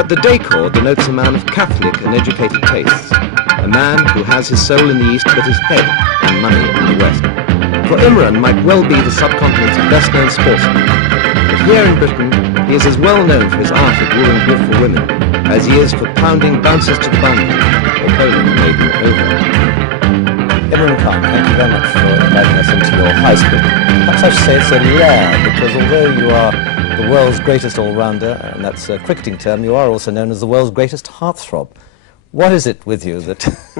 But the decor denotes a man of Catholic and educated tastes, a man who has his soul in the East but his head and money in the West. For Imran might well be the subcontinent's best-known sportsman, but here in Britain he is as well known for his art of wooing beautiful women as he is for pounding bouncers to the boundary or bowling a maiden over. Imran Khan, thank you very much for inviting us into your high school. Perhaps I should say it's a lair, because although you are the world's greatest all-rounder, and that's a cricketing term, you are also known as the world's greatest heartthrob. What is it with you that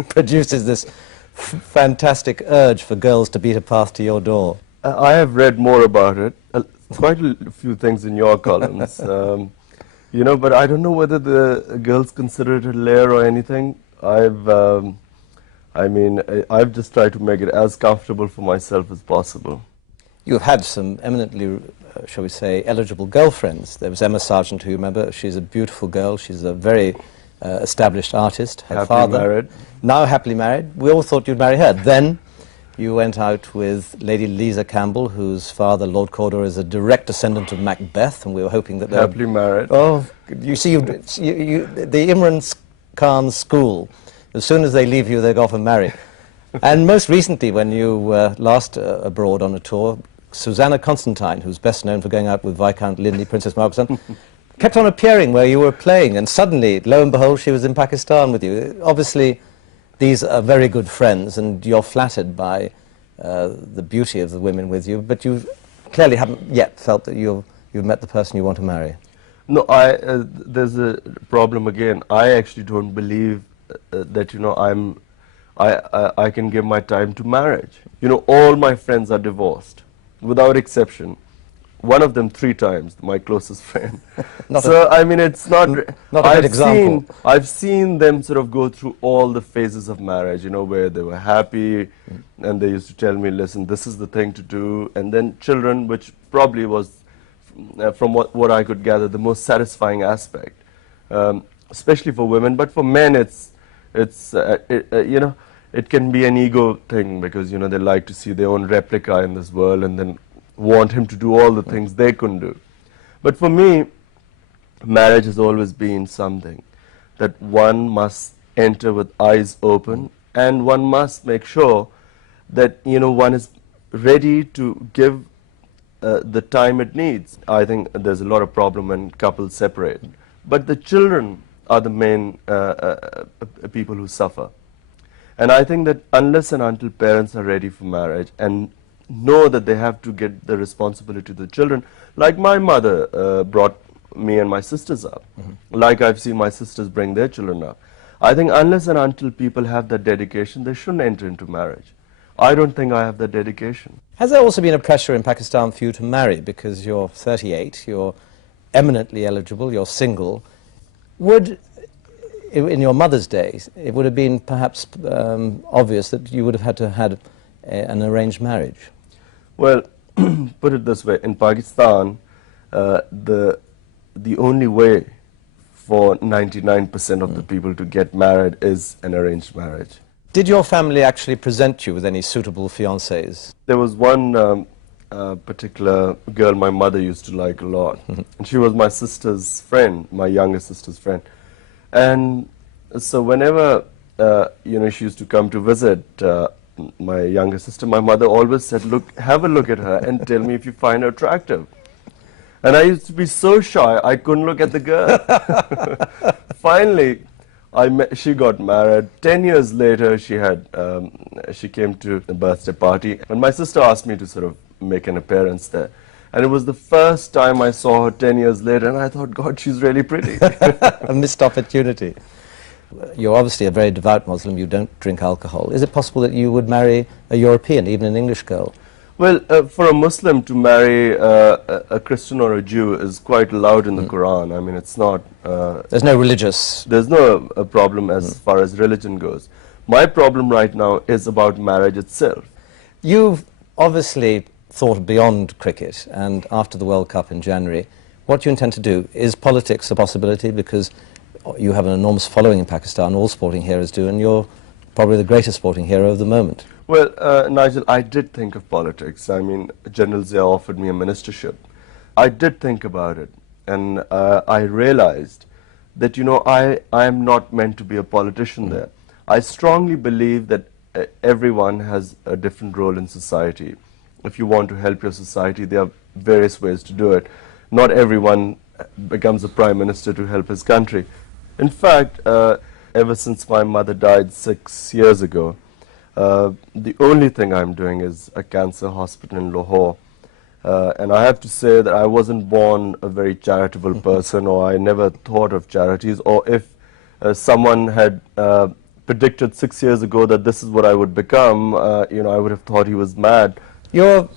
produces this fantastic urge for girls to beat a path to your door? I have read more about it, quite a few things in your columns, you know, but I don't know whether the girls consider it a lair or anything. I've just tried to make it as comfortable for myself as possible. You've had some eminently, shall we say, eligible girlfriends. There was Emma Sargent, who you remember. She's a beautiful girl. She's a very established artist. Her father, married. Now happily married. We all thought you'd marry her. Then you went out with Lady Lisa Campbell, whose father, Lord Cawdor, is a direct descendant of Macbeth, and we were hoping that they were happily married. Oh, you see, the Imran Khan school, as soon as they leave you, they go off and marry. And most recently, when you were last abroad on a tour, Susanna Constantine, who's best known for going out with Viscount Linley, Princess Margaret, kept on appearing where you were playing, and suddenly, lo and behold, she was in Pakistan with you. Obviously, these are very good friends, and you're flattered by the beauty of the women with you, but you clearly haven't yet felt that you've met the person you want to marry. No, there's a problem again. I actually don't believe that, you know, I can give my time to marriage. You know, all my friends are divorced, without exception. One of them 3 times, my closest friend. I mean, it's not a good example. I've seen them sort of go through all the phases of marriage, you know, where they were happy, and they used to tell me, listen, this is the thing to do, and then children, which probably was, from what I could gather, the most satisfying aspect, especially for women. But for men, you know, it can be an ego thing, because, you know, they like to see their own replica in this world and then want him to do all the things they couldn't do. But for me, marriage has always been something that one must enter with eyes open, and one must make sure that, you know, one is ready to give the time it needs. I think there's a lot of problem when couples separate, but the children are the main people who suffer. And I think that unless and until parents are ready for marriage and know that they have to get the responsibility to the children, like my mother brought me and my sisters up, like I've seen my sisters bring their children up. I think unless and until people have that dedication, they shouldn't enter into marriage. I don't think I have that dedication. Has there also been a pressure in Pakistan for you to marry, because you're 38, you're eminently eligible, you're single? Would, in your mother's days, it would have been perhaps obvious that you would have had to have an arranged marriage? Well, put it this way, in Pakistan, the only way for 99% of the people to get married is an arranged marriage. Did your family actually present you with any suitable fiancés? There was one particular girl my mother used to like a lot, and she was my sister's friend, my younger sister's friend. And so whenever, you know, she used to come to visit my younger sister, my mother always said, look, have a look at her and tell me if you find her attractive. And I used to be so shy, I couldn't look at the girl. Finally, she got married. 10 years later, she came to a birthday party, and my sister asked me to sort of make an appearance there. And it was the first time I saw her 10 years later, and I thought, God, she's really pretty. A missed opportunity. You're obviously a very devout Muslim, you don't drink alcohol. Is it possible that you would marry a European, even an English girl? Well, for a Muslim to marry a Christian or a Jew is quite allowed in the Quran. I mean, it's not... there's no religious... There's no problem as far as religion goes. My problem right now is about marriage itself. You've obviously thought beyond cricket, and after the World Cup in January, what you intend to do? Is politics a possibility? Because you have an enormous following in Pakistan, all sporting heroes do, and you're probably the greatest sporting hero of the moment. Well, Nigel, I did think of politics. I mean, General Zia offered me a ministership. I did think about it, and I realized that, you know, I am not meant to be a politician there. I strongly believe that everyone has a different role in society. If you want to help your society, there are various ways to do it. Not everyone becomes a prime minister to help his country. In fact, ever since my mother died 6 years ago, the only thing I'm doing is a cancer hospital in Lahore. And I have to say that I wasn't born a very charitable person, or I never thought of charities, or if someone had predicted 6 years ago that this is what I would become, you know, I would have thought he was mad. You're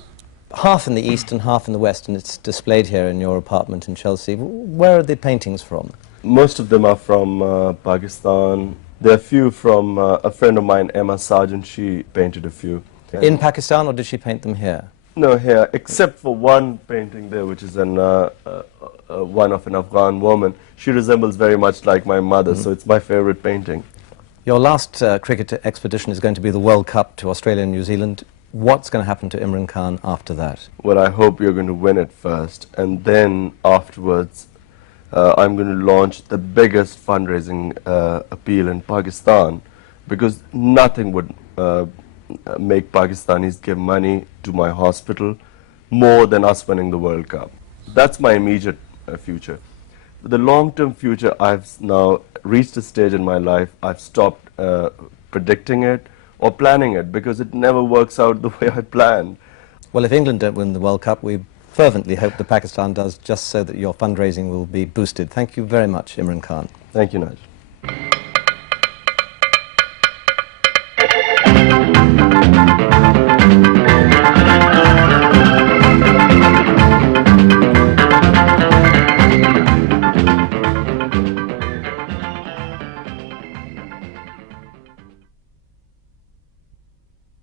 half in the East and half in the West, and it's displayed here in your apartment in Chelsea. Where are the paintings from? Most of them are from Pakistan. There are a few from a friend of mine, Emma Sargent. She painted a few. In Pakistan, or did she paint them here? No, here, except for one painting there, which is one of an Afghan woman. She resembles very much like my mother, so it's my favorite painting. Your last cricket expedition is going to be the World Cup to Australia and New Zealand. What's going to happen to Imran Khan after that? Well, I hope you're going to win it first, and then afterwards I'm going to launch the biggest fundraising appeal in Pakistan, because nothing would make Pakistanis give money to my hospital more than us winning the World Cup. That's my immediate future. The long-term future, I've now reached a stage in my life, I've stopped predicting it or planning it, because it never works out the way I planned. Well, if England don't win the World Cup, we fervently hope that Pakistan does, just so that your fundraising will be boosted. Thank you very much, Imran Khan. Thank you, Nigel.